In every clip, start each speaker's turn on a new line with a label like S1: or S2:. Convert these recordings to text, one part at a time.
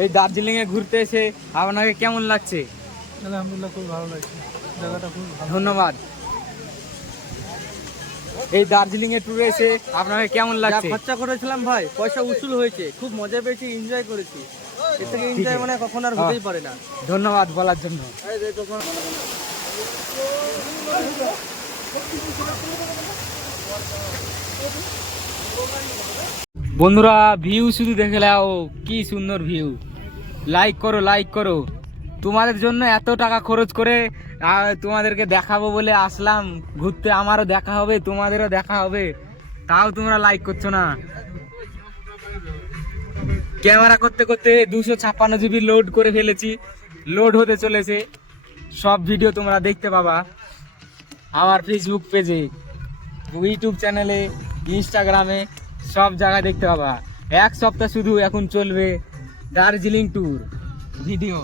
S1: এই দার্জিলিং এ ঘুরতে এসে আপনাকে কেমন লাগছে?
S2: আলহামদুলিল্লাহ খুব ভালো লাগছে। জায়গাটা খুব
S1: ধন্যবাদ। এই দার্জিলিং এ ট্যুরে এসে আপনাকে কেমন লাগছে?
S2: খরচা করেছিলাম ভাই পয়সা উসুল হয়েছে। খুব মজা পেয়েছি এনজয় করেছি। এর থেকে এনজয়। মানে কখন আর
S1: হ্যাঁ।
S2: হতেই পারে না।
S1: ধন্যবাদ বলার জন্য। বন্ধুরা ভিউ শুধু দেখে নাও কি সুন্দর ভিউ লাইক করো লাইক করো। তোমাদের জন্য এত টাকা খরচ করে তোমাদেরকে দেখাবো বলে আসলাম। ঘুরতে আমারও দেখা হবে, তোমাদেরও দেখা হবে। তাও তোমরা লাইক করছ না। ক্যামেরা করতে করতে দুশো ছাপ্পান্ন জিবি লোড করে ফেলেছি। লোড হতে চলেছে। সব ভিডিও তোমরা দেখতে পাবা। আমার ফেসবুক পেজে ইউটিউব চ্যানেলে ইনস্টাগ্রামে সব জায়গা দেখতে পাবা। এক সপ্তাহ শুধু এখন চলবে দার্জিলিং ট্যুর ভিডিও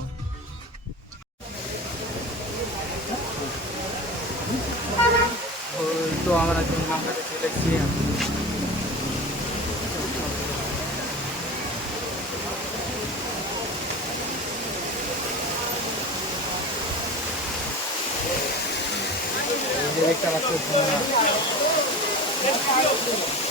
S1: তো আমরা যে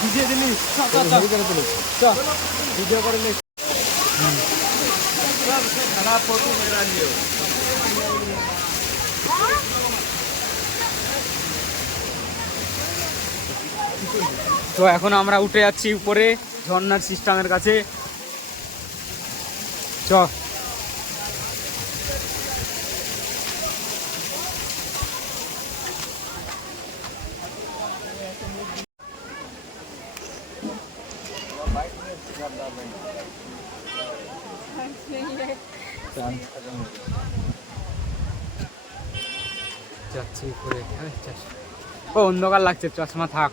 S1: ভিডিও দিলি ভিডিও করে নে খারাপ তো এখন আমরা উঠে যাচ্ছি উপরে ঝর্ণার সিস্টেমের কাছে। চ। হ্যাঁ, ও অন্ধকার লাগছে চশমা থাক।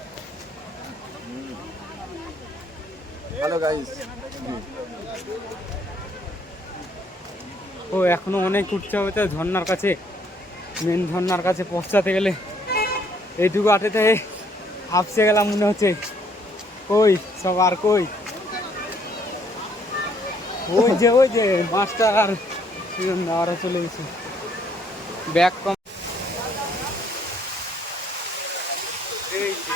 S3: গাইস
S1: ও, এখনও অনেক উঠতে হবে তো, ঝর্ণার কাছে মেন ঝর্ণার কাছে পৌঁছাতে গেলে। এইটুকু আটেতে হাফসে গেলাম মনে হচ্ছে। কই, সব আর কই? ওই যে ওই যে, মাস্টার আর চলে গেছে। ব্যাগ কম এই যে।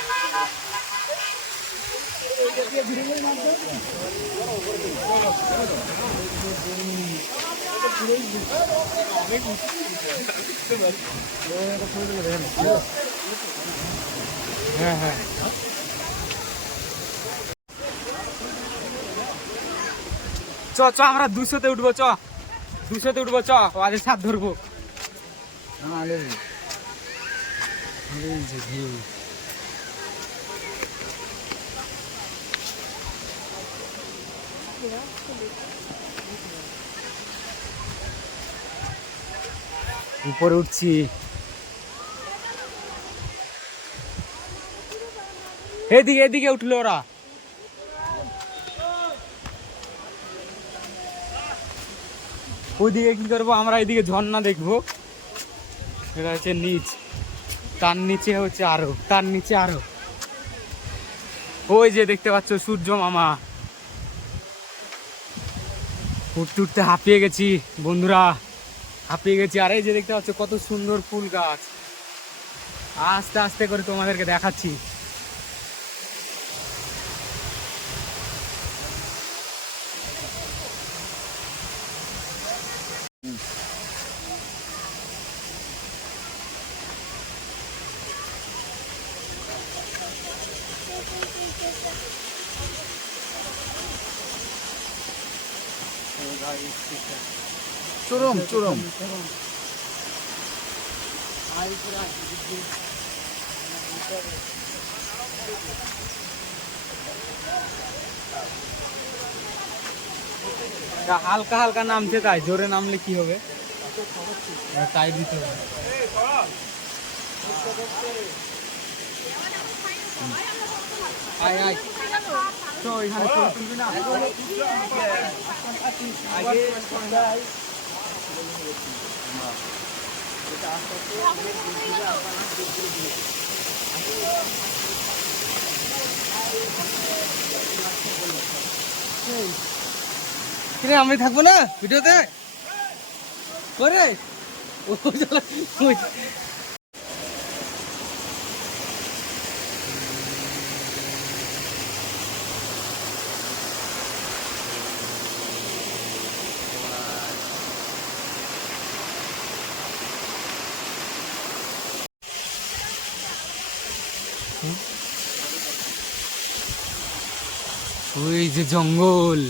S1: হ্যাঁ হ্যাঁ চ চ আমরা দুশোতে উঠবো চ দুশোতে উঠবো চ ওদের সাথ ধরবো এই উপরে উঠছি। এদিকে এদিকে উঠল ওরা। ওইদিকে কি করব, আমরা এদিকে ঝর্ণা দেখব। এটা হচ্ছে নিচ। তার নিচে হচ্ছে আরও, তার নিচে আরও। ওই যে দেখতে পাচ্ছ সূর্য মামা। উঠতে উঠতে হাঁপিয়ে গেছি, বন্ধুরা। হাঁপিয়ে গেছি। আর এই যে দেখতে পাচ্ছ, কত সুন্দর ফুল গাছ। আস্তে আস্তে করে তোমাদেরকে দেখাচ্ছি।
S3: চরম চরম।
S1: হালকা হালকা নামছে তাই জোরে নামলে কি হবে? তাই দিতে হবে। আয় আয় তো এখানে ছবি তুলবি না
S2: কিরে আমি থাকব না ভিডিওতে? করে ওই।
S1: যে জঙ্গল।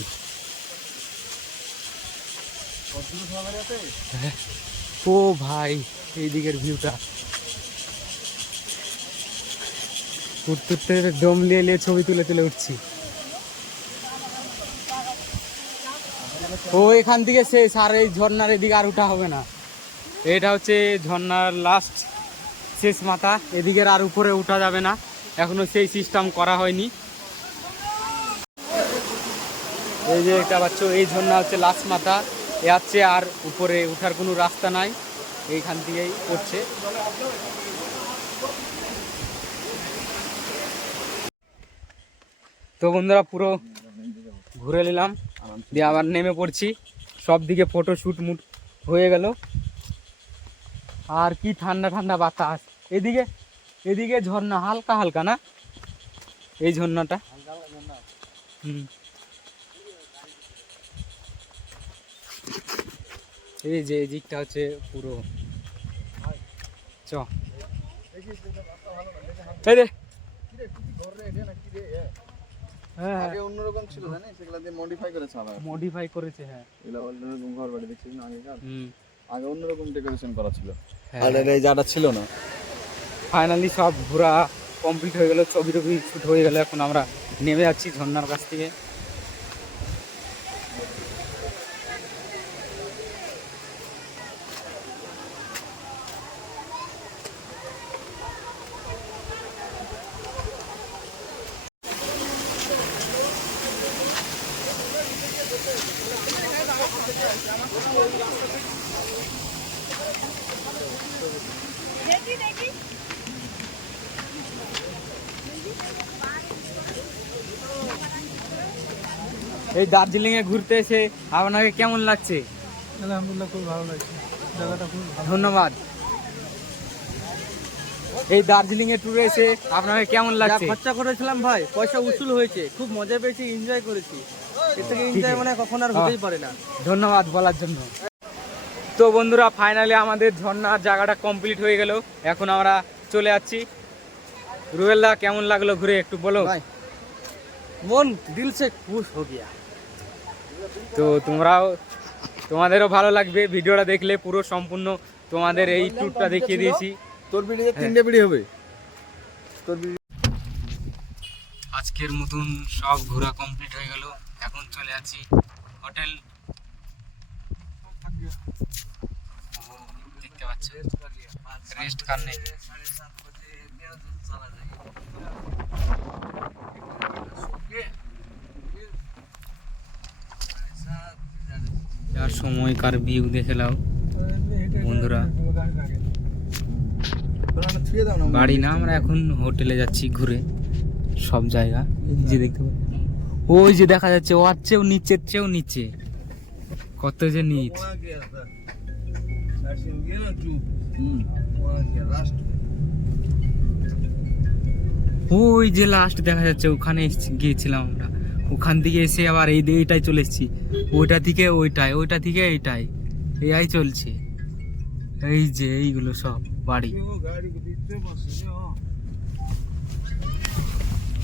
S1: ও ভাই, এই দিকের ভিউটা উঠতে উঠতে দম নিয়ে নিয়ে ছবি তুলে তুলে উঠছি ও এখান থেকে শেষ, আর এই ঝর্নার এদিকে আর উঠা হবে না এটা হচ্ছে ঝর্ণার লাস্ট শেষ মাথা এদিকের আর উপরে উঠা যাবে না। এখনও সেই সিস্টেম করা হয়নি। এই যে একটা পাচ্ছ, এই ঝর্ণা হচ্ছে লাস্ট মাথা। এ হচ্ছে আর উপরে ওঠার কোনো রাস্তা নাই। এইখান থেকেই পড়ছে। তো বন্ধুরা, পুরো ঘুরে নিলাম। দিয়ে আবার নেমে পড়ছি। সব দিকে ফটো শ্যুট মুট হয়ে গেল। আর কি ঠান্ডা ঠান্ডা বাতাস। এদিকে এদিকে ঝর্ণা হালকা হালকা না? এই ঝর্ণাটা। হুম। এই যে এই দিকটা হচ্ছে পুরো। চ। হ্যাঁ
S3: আগে অন্যরকম ছিল জানিস? সেগুলা দিয়ে মডিফাই করেছে আবার।
S1: মডিফাই করেছে হ্যাঁ।
S3: এগুলো অন্যরকম ঘর বাড়ি দেখছিস না আগেকার?
S1: হুম।
S3: আগে অন্যরকম ডেকোরেশন করা ছিল।
S1: হ্যাঁ।
S3: আর এই যাটা ছিল না।
S1: ফাইনালি সব ঘোরা কমপ্লিট হয়ে গেল ছবি টবি শুট হয়ে গেল এখন আমরা নেমে যাচ্ছি ঝর্ণার কাছ থেকে। এই দার্জিলিং এ ঘুরতে এসে আপনাকে কেমন লাগছে?
S2: আলহামদুলিল্লাহ খুব ভালো লাগছে। জায়গাটা খুব ভালো।
S1: ধন্যবাদ। এই দার্জিলিং এ ট্যুরে এসে আপনাকে কেমন লাগছে?
S2: খরচা করেছিলাম ভাই পয়সা উসুল হয়েছে। খুব মজা পেয়েছি এনজয় করেছি। এর থেকে এনজয় মানে কখন আর হতেই পারে না।
S1: ধন্যবাদ বলার জন্য। তো বন্ধুরা ফাইনালি আমাদের ঝর্ণার জায়গাটা কমপ্লিট হয়ে গেল। এখন আমরা চলে যাচ্ছি। রুয়েলদা কেমন লাগল ঘুরে একটু বলো?
S2: মন দিল সে খুশ হো গিয়া।
S1: তো তোমরাও তোমাদেরও ভালো লাগবে। ভিডিওটা দেখলে পুরো সম্পূর্ণ তোমাদের এই ট্যুরটা দেখিয়ে দিয়েছি।
S3: তোর বিড়িতে তিনটে বিড়ি হবে। তোর
S1: আজকের মতন সব ঘোরা কমপ্লিট হয়ে গেল। এখন চলে আছি হোটেল পাচ্ছ রেস্ট কারণে আর সময়কার ভিউ দেখে নাও, বন্ধুরা। বাড়ি না, আমরা এখন হোটেলে যাচ্ছি ঘুরে, সব জায়গা যে দেখতে ওই যে দেখা যাচ্ছে, ওর চেয়েও নিচের চেয়েও নিচে। কত যে নিচ। ওই যে লাস্ট দেখা যাচ্ছে ওখানে গিয়েছিলাম আমরা। ওখান থেকে এসে আবার এই এইটাই চলে এসেছি। ওইটা থেকে ওইটাই ওইটা থেকে এইটাই এই চলছে। এই যে এইগুলো সব বাড়ি।
S3: গাড়ি